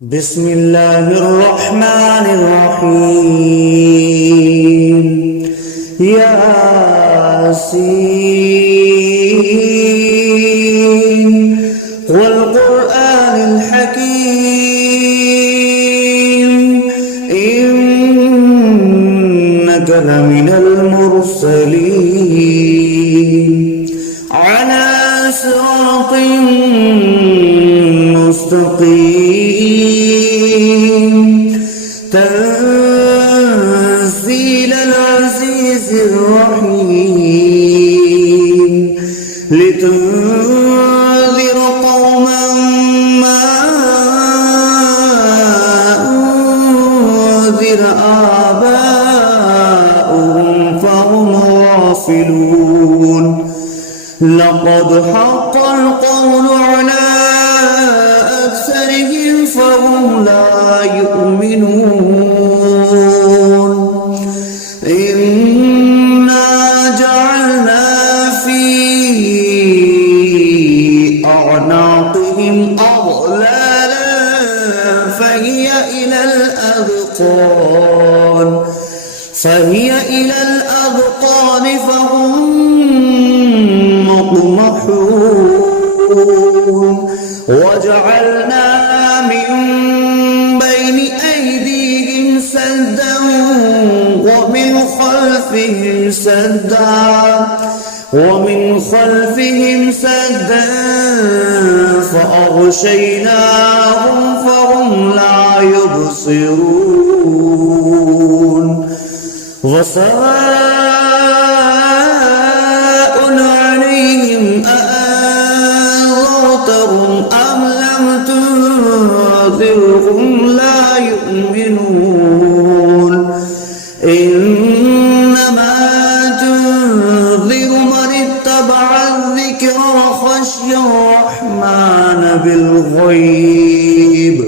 بسم الله الرحمن الرحيم ياسين والقرآن الحكيم إنك لمن المرسلين على صراط مستقيم تنزيل العزيز الرحيم لتنذر قوما ما أنذر آباؤهم فهم غافلون لقد حق القول على أكثرهم فهم لا يؤمنون إنا جعلنا في أعناقهم أغلالا فهي إلى الأذقان فهم مقمحون وجعلنا من بين أيديهم سدا ومن خلفهم سدا فأغشيناهم فهم لا يبصرون وسواء عليهم أأنذرتهم أم لم تنذرهم لا يؤمنون إنما تنذر من اتبع الذكر وخشي الرحمن بالغيب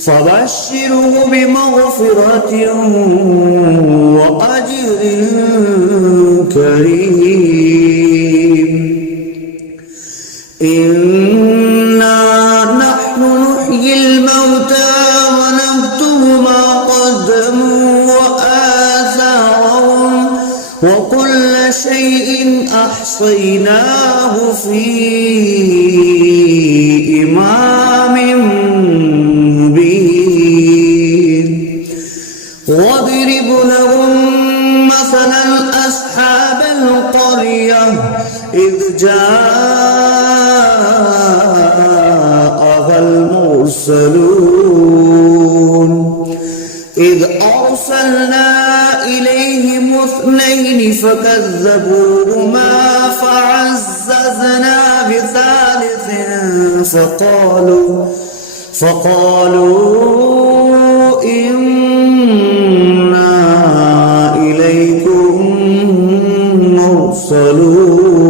فبشره بمغفرة وأجر كريم إنا نحن نحيي الموتى ونكتب ما قدموا وآثارهم وكل شيء أحصيناه في إمام مبين واضرب لهم مثلا أصحاب القرية إذ جاءها المرسلون إذ أرسلنا إليهم اثنين فكذبوهما فعززنا بثالث فقالوا إنا إليكم مرسلون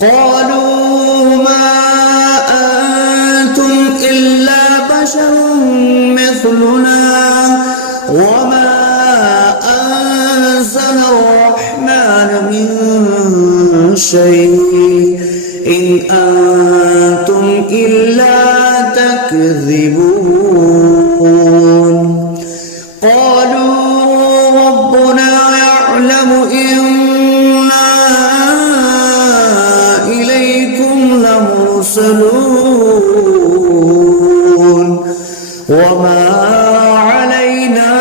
قالوا ما أنتم إلا بشر مثلنا وما أنزل الرحمن من شيء إن أنتم إلا تكذبون قالوا ربنا يعلم إنا إليكم لمرسلون وما علينا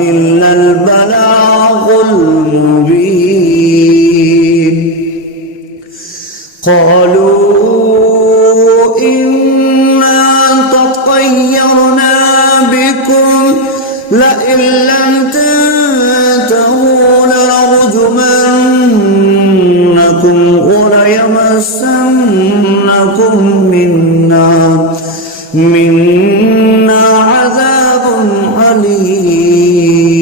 إلا البلاغ المبين قالوا إنا تطيرنا بكم لئن لم تنتهوا لنرجمنكم وليمسنكم منا عذاب أليم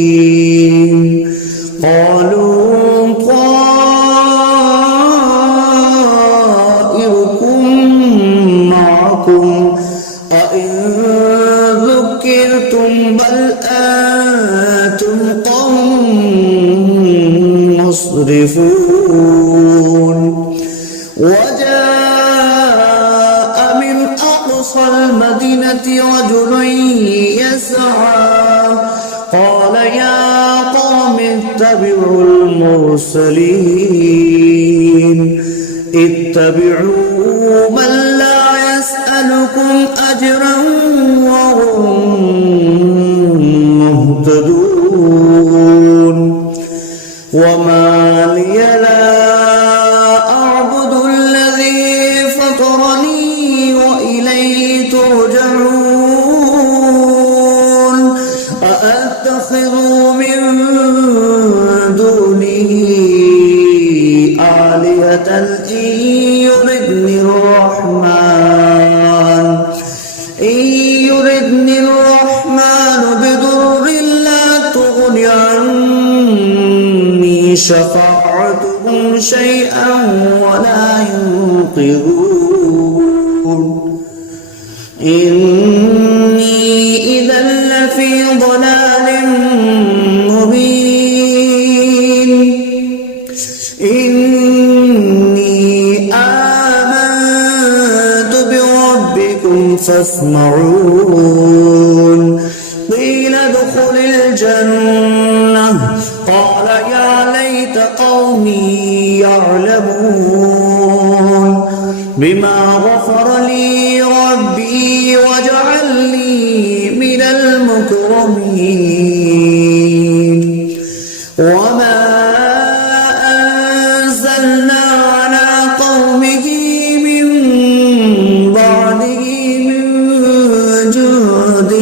قالوا طائركم معكم أئن ذكرتم بل أنتم قوم مسرفون وجاء أقصى المدينة رجل يسعى قال يا قوم اتبعوا المرسلين اتبعوا من لا يسألكم أجرا وهم مهتدون وما لي لا أعبد الذي فطرني وإليه ترجعون أأتخذ من دونه آلهة إن يردني الرحمن بضر لا تغن عني شفاعتهم شيئا ولا ينقذون إني إذا لفي ضلال مبين إني آمنت بربكم فاسمعون قيل ادخل الجنة قال يا ليت قومي يعلمون بما غفر لي ربي وجعلني من المكرمين وما أنزلنا على قومه من بعده من جند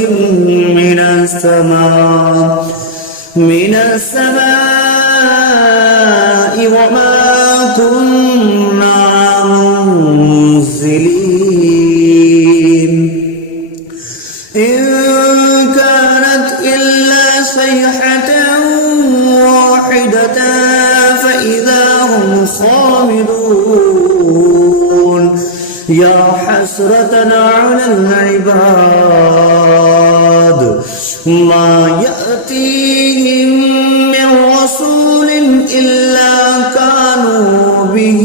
من السماء وما كنا منزلين إن كانت إلا صيحة واحدة فإذا هم خامدون يا حسرة على العباد ما يأتيهم من رسول إلا كانوا به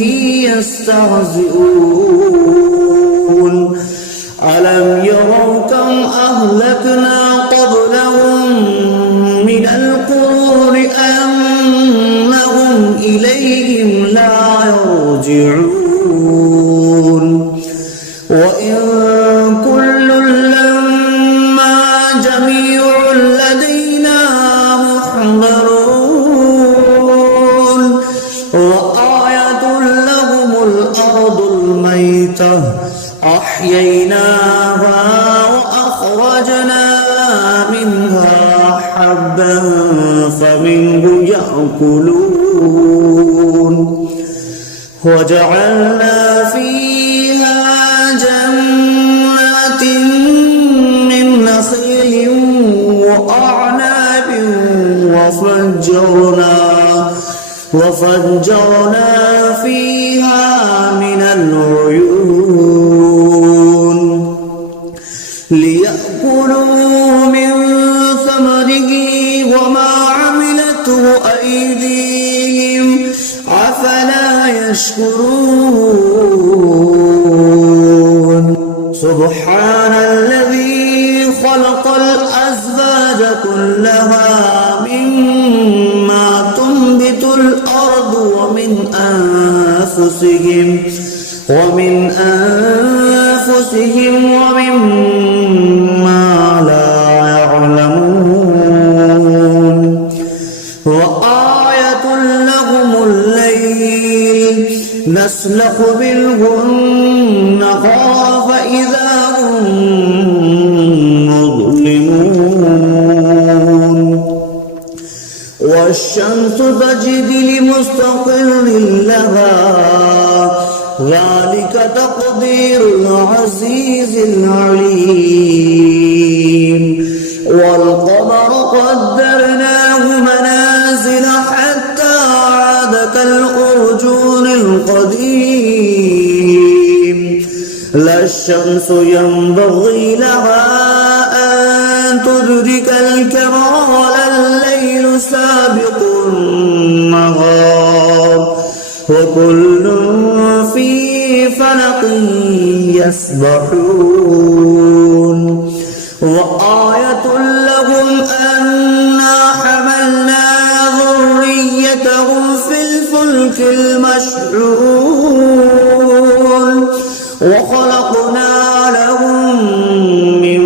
يستهزئون ألم يروا كم أهلكنا قبلهم من القرون أنهم إليهم لا يرجعون وإن كل لما جميع لدينا محضرون وآية لهم الأرض الميتة أحييناها وأخرجنا منها حبا فمنه يأكلون وجعلنا فيها جنات من نخيل وأعناب وفجرنا فيها من العيون ليأكلوا من ثمره وما عملته أيديهم أفلا يشكرون سبحان الذي خلق الأزواج كلها مما تنبت الأرض ومن أنفسهم ومما لا يعلمون وآية لهم الليل نسلخ منه النهار فإذا هم مظلمون والشمس تجري لمستقر لها ذلك تقدير العزيز العليم والقمر قدرناه منازل حتى عاد كالأرجون القديم لا الشمس ينبغي لها أن تدرك الكمال الليل سابق النهار وكل في فلق يسبحون وخلقنا لهم من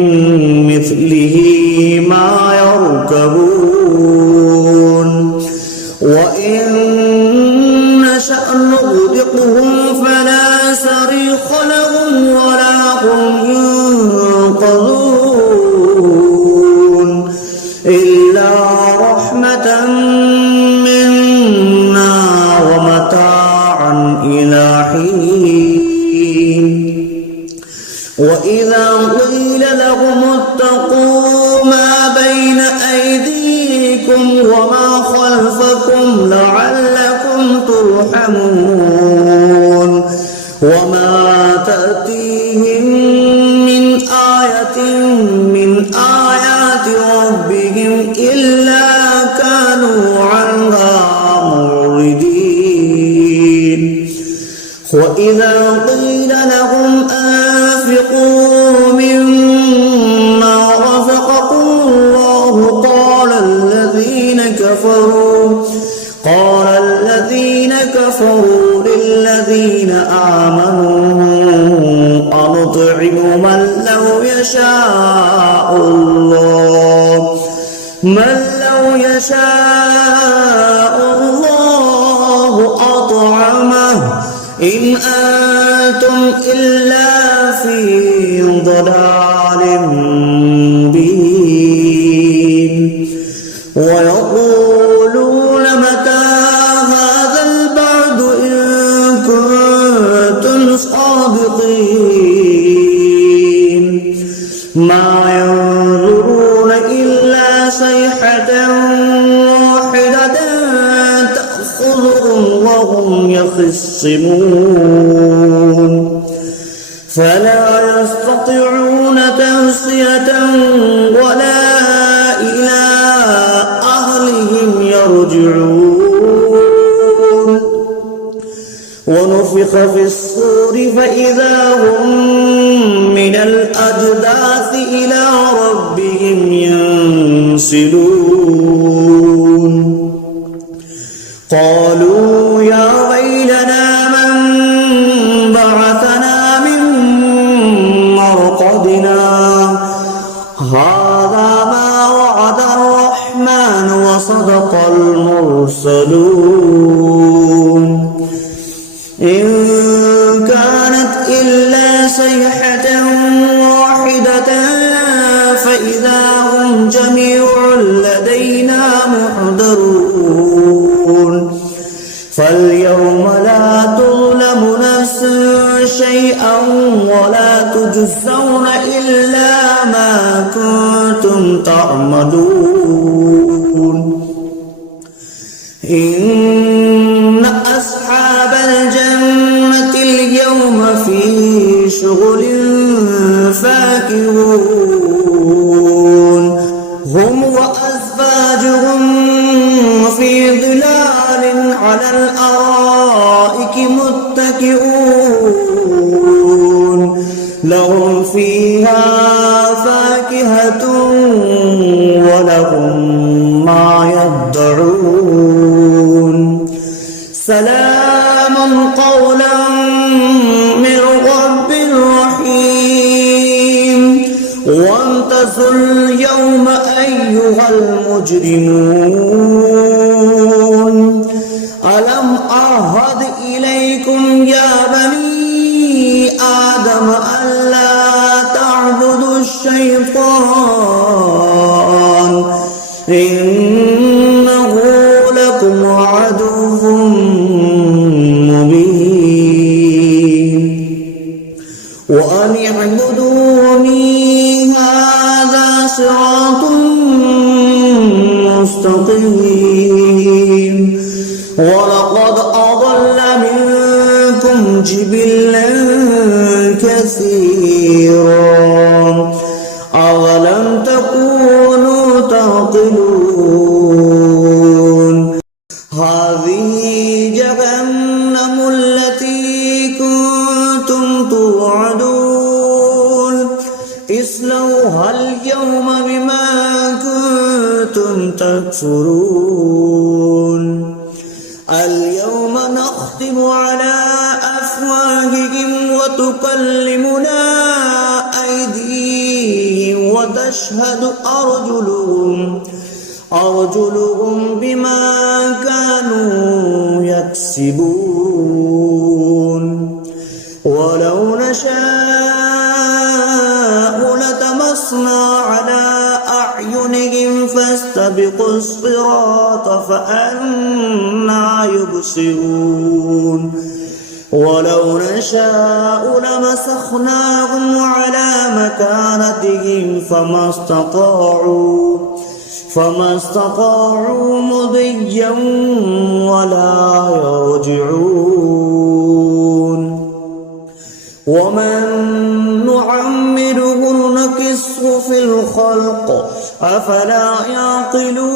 مثله ما يركبون وإن نشأ نغرقهم فلا صريخ لهم ولا هم ينقذون إلا رحمة منا ومتاعا إلى حين وإذا قيل لهم اتقوا ما بين أيديكم وما خلفكم لعلكم ترحمون وما تأتيهم من آية من آيات ربهم إلا كانوا عنها معرضين وإذا قيل لهم أنفقوا مما رزقكم الله قال الذين كفروا للذين آمنوا أنطعم من لو يشاء الله أطعمه إن أنتم إلا في ضلال مبين ويقولون متى هذا البعد إن كنتم صادقين ما ينظرون إلا صيحة واحدة تأخذهم وهم يخصمون فلا يستطيعون توصية ولا إلى أهلهم يرجعون ونفخ في الصور فإذا هم من الأجداث إلى ربهم ينسلون قالوا يا ويلنا من بعثنا من مرقدنا هذا ما وعد الرحمن وصدق المرسلون إن كانت إلا صيحة واحدة فإذا هم جميع لدينا محضرون فاليوم لا تظلم نفس شيئا ولا تجزون إلا ما كنتم تعملون إن أصحاب الجنة اليوم في شغل فاكهون هم وأزواجهم في ظلال على الأرائك متكئون لهم فيها فاكهة ولهم ما يدعون سلام قولا من رب رحيم وامتازوا اليوم أيها المجرمون ألم أعهد إليكم يا بني آدم ألا تعبدوا الشيطان إنه لكم عدو مبين وأن اعبدوني هذا صراط مستقيم ولقد أضل منكم جبلا كثيرا أولم تكونوا تعقلون هذه جهنم التي كنتم توعدون اصلوها اليوم بما كنتم تكفرون اليوم نختم على أفواههم تكلمنا أيديهم وتشهد أرجلهم بما كانوا يكسبون ولو نشاء لطمسنا على أعينهم فاستبقوا الصراط فأنى يبصرون ولو نشاء لمسخناهم على مكانتهم فما استطاعوا مضيا ولا يرجعون ومن نعمره نكسه في الخلق أفلا يعقلون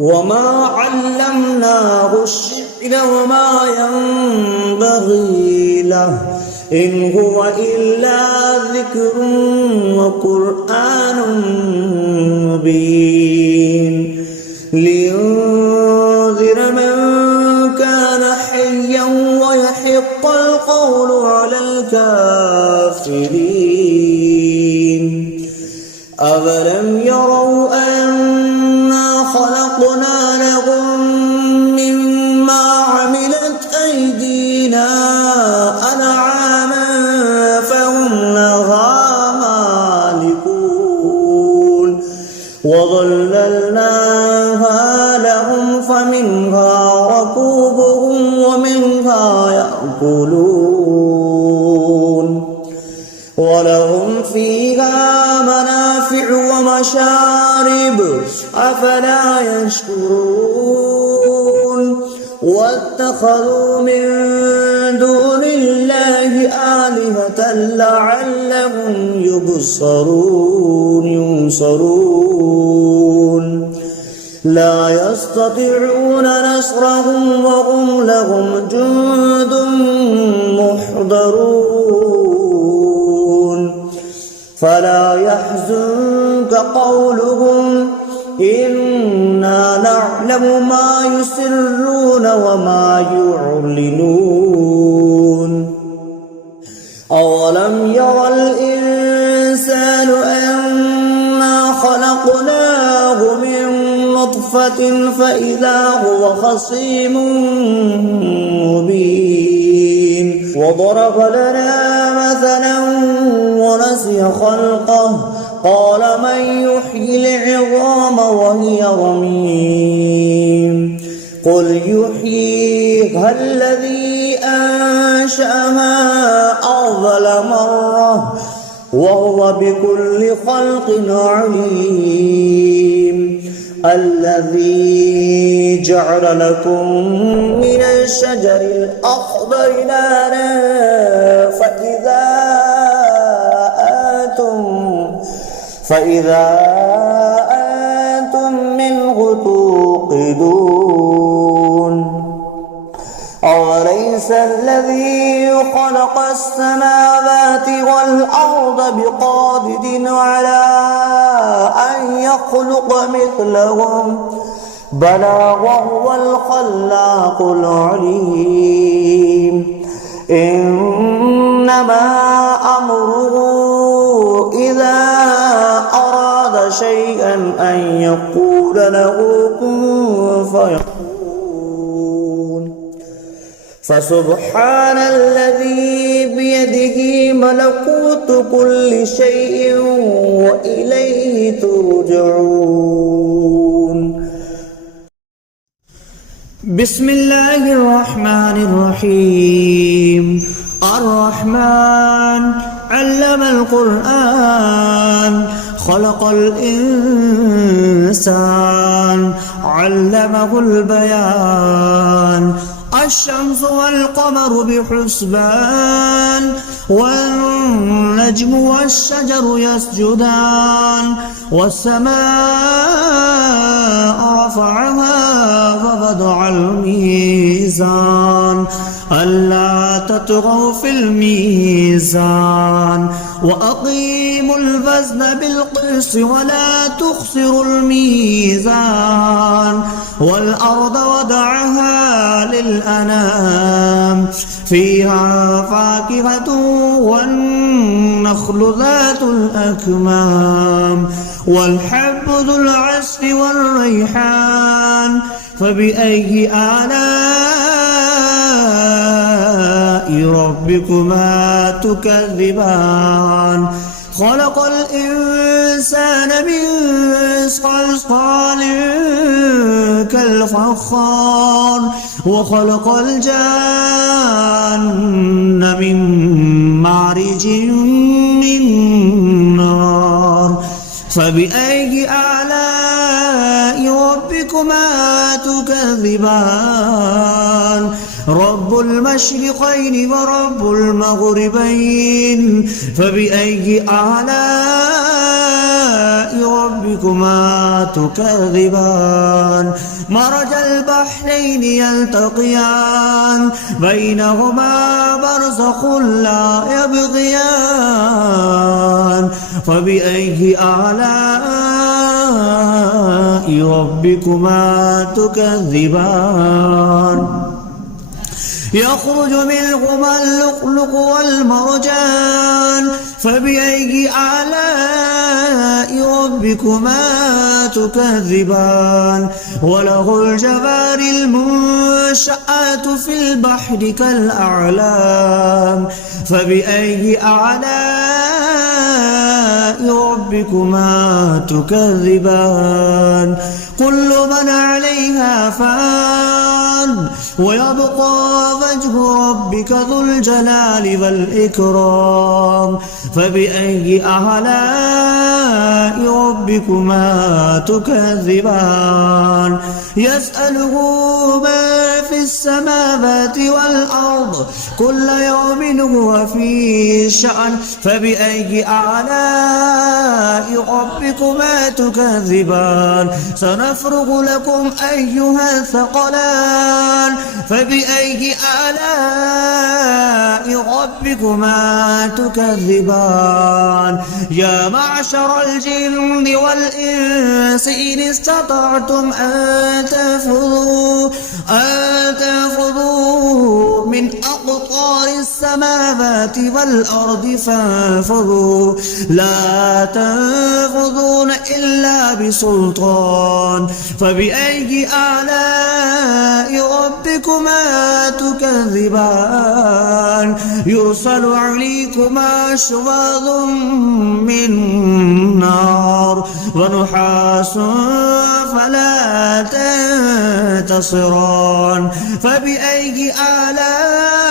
وما علمناه الشعر وما ينبغي له إن هو إلا ذكر وقرآن مبين لينذر من كان حيا ويحق القول على الكافرين أولم يروا أنا خلقنا لهم مما عملت أيدينا أنعاما فهم لها مالكون وظللناها لهم فمنها ركوبهم ومنها يأكلون ولهم فيها منافع ومشارب أفلا يشكرون واتخذوا من دون الله آلهة لعلهم ينصرون لا يستطيعون نصرهم وهم لهم جند محضرون فلا يحزنك قولهم إنا نعلم ما يسرون وما يعلنون أولم ير الإنسان أنا خلقناه من نطفة فإذا هو خصيم مبين وضرب لنا مثلا ونسي خلقه قال من يحيي العظام وهي رميم قل يحييها الذي أنشأها أول مرة وهو بكل خلق عليم الذي جعل لكم من الشجر الأخضر نارا فإذا أنتم منه توقدون أوليس الذي خلق السماوات والأرض بقادر على أن يخلق مثلهم بلى وهو الخلاق العليم إنما أمره إذا أراد شيئا أن يقول له كن فيكون فسبحان الذي بيده ملكوت كل شيء وإليه ترجعون بسم الله الرحمن الرحيم الرحمن علم القرآن خلق الإنسان علمه البيان الشمس والقمر بحسبان والنجم والشجر يسجدان والسماء رفعها ووضع الميزان ألا تطغوا في الميزان وأقيموا الوزن بالقسط ولا تخسروا الميزان والأرض وضعها للأنام فيها فاكهة والنخل ذات الأكمام والحب ذو العصف والريحان فبأي آلاء ربكما تكذبان خلق الإنسان من صلصال كالفخار وخلق الجان من مارج من نار فبأي آلاء ربكما تكذبان رب المشرقين ورب المغربين فبأي آلاء ربكما تكذبان مرج البحرين يلتقيان بينهما برزخ لا يبغيان فبأي آلاء ربكما تكذبان يخرج منهما اللؤلؤ والمرجان فبأي آلاء ربكما تكذبان وله الجوار المنشآت في البحر كالأعلام فبأي آلاء ربكما تكذبان كل من عليها فان ويبقى وجه ربك ذو الجلال والإكرام فبأي آلاء ربكما تكذبان يسأله ما في السماوات والأرض كل يوم هو في شأن فبأي آلاء ربكما تكذبان سنفرغ لكم أيها الثقلان فبأي آلاء ربكما تكذبان يا معشر الجن والإنس إن استطعتم أن تنفذوا من أقطار السماوات والأرض فانفذوا لا تنفذون إلا بسلطان فبأي آلاء ربكما تكذبان يرسل عليكما شواظ من نار ونحاس فلا تنتصران فبأي آلاء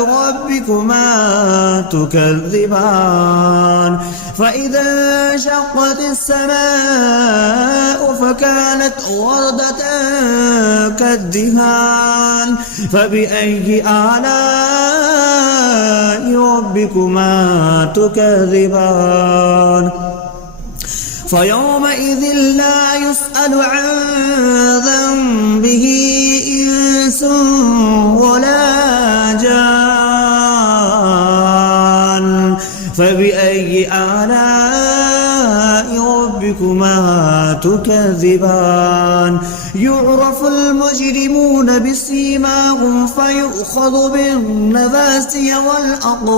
ربكما تكذبان فإذا انشقت السماء فكانت وردة كالدهان فبأي آلاء ربكما تكذبان فيومئذ لا يسأل عن ذنبه إنس ولا جان فبأي آلاء ربكما تكذبان يعرف المجرمون بسيماهم فيؤخذ بالنواسي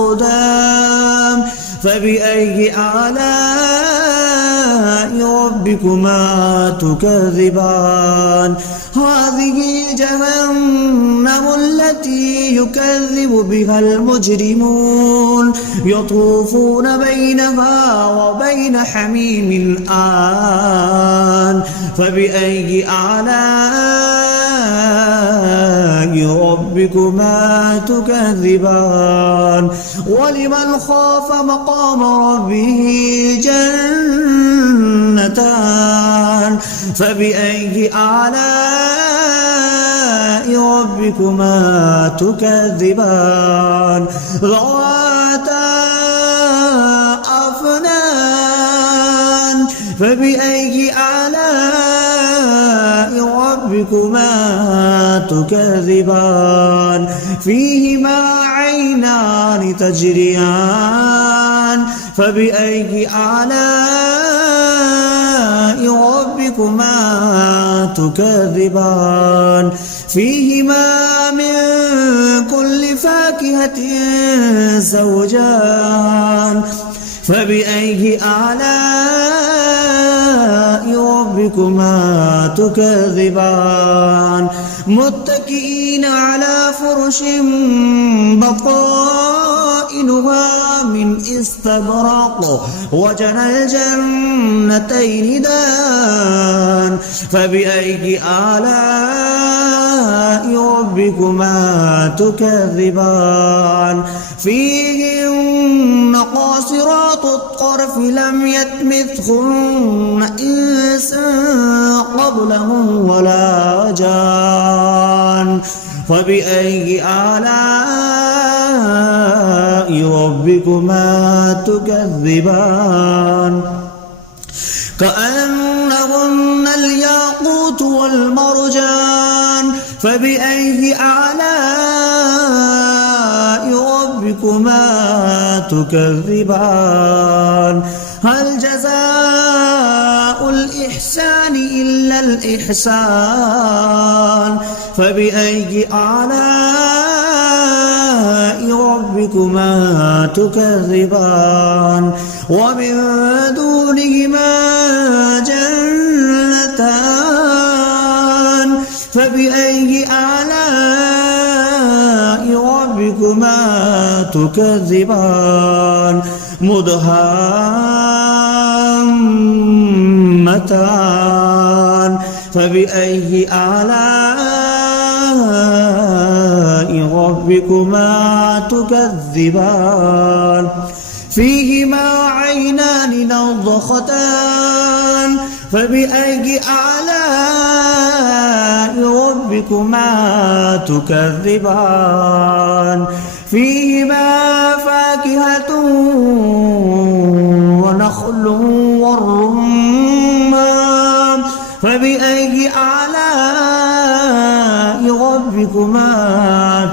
والأقدام فبأي آلاء ربكما تكذبان هذه جهنم التي يكذب بها المجرمون يطوفون بينها وبين حميم آن فبأي آلاء ربكما تكذبان ولمن خاف مقام ربه جنتان فبأي آلاء ربكما تكذبان ذواتا أفنان فبأي آلاء ربكما تكذبان فيهما عينان تجريان فبأي آلاء ربكما تكذبان فيهما من جنة زوجان فبأي آلاء ربكما تكذبان متكئين على فرش بطائنها من استبرق وجنى الجنتين دان فبأي آلاء ربكما تكذبان فيهن قاصرات الطرف لم يطمثهن إنس قبلهم ولا جان فبأي آلاء ربكما تكذبان كأنهن الياقوت والمرجان فبأي آلاء ربكما تكذبان هل جزاء الإحسان إلا الإحسان فبأي آلاء ربكما تكذبان ومن دونهما جنتان فبأي آلاء ربكما تكذبان مدهامتان فبأي آلاء ربكما تكذبان فيهما عينان نضختان فبأي آلاء ربكما تكذبان فيهما فاكهة ونخل والرمان فبأي آلاء ربكما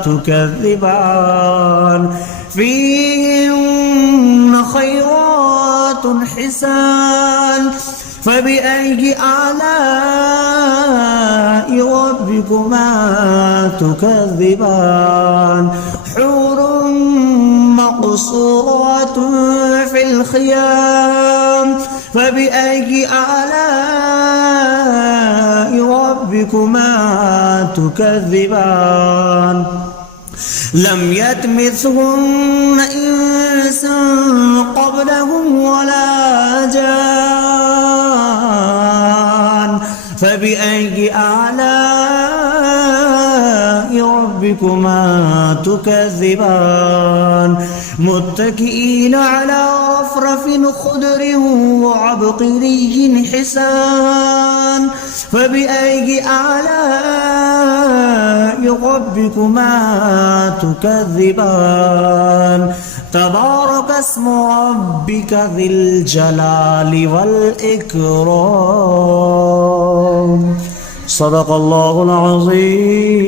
تكذبان فيهن خيرات حسان فبأي آلاء ربكما تكذبان حور مقصورات في الخيام فبأي آلاء ربكما تكذبان لم يطمثهن إنس قبلهم ولا جان فبأي آلاء ربكما تكذبان متكئين على رفرف خضر وعبقري حسان فبأي آلاء ربكما تكذبان تبارك اسم ربك ذي الجلال والإكرام صدق الله العظيم.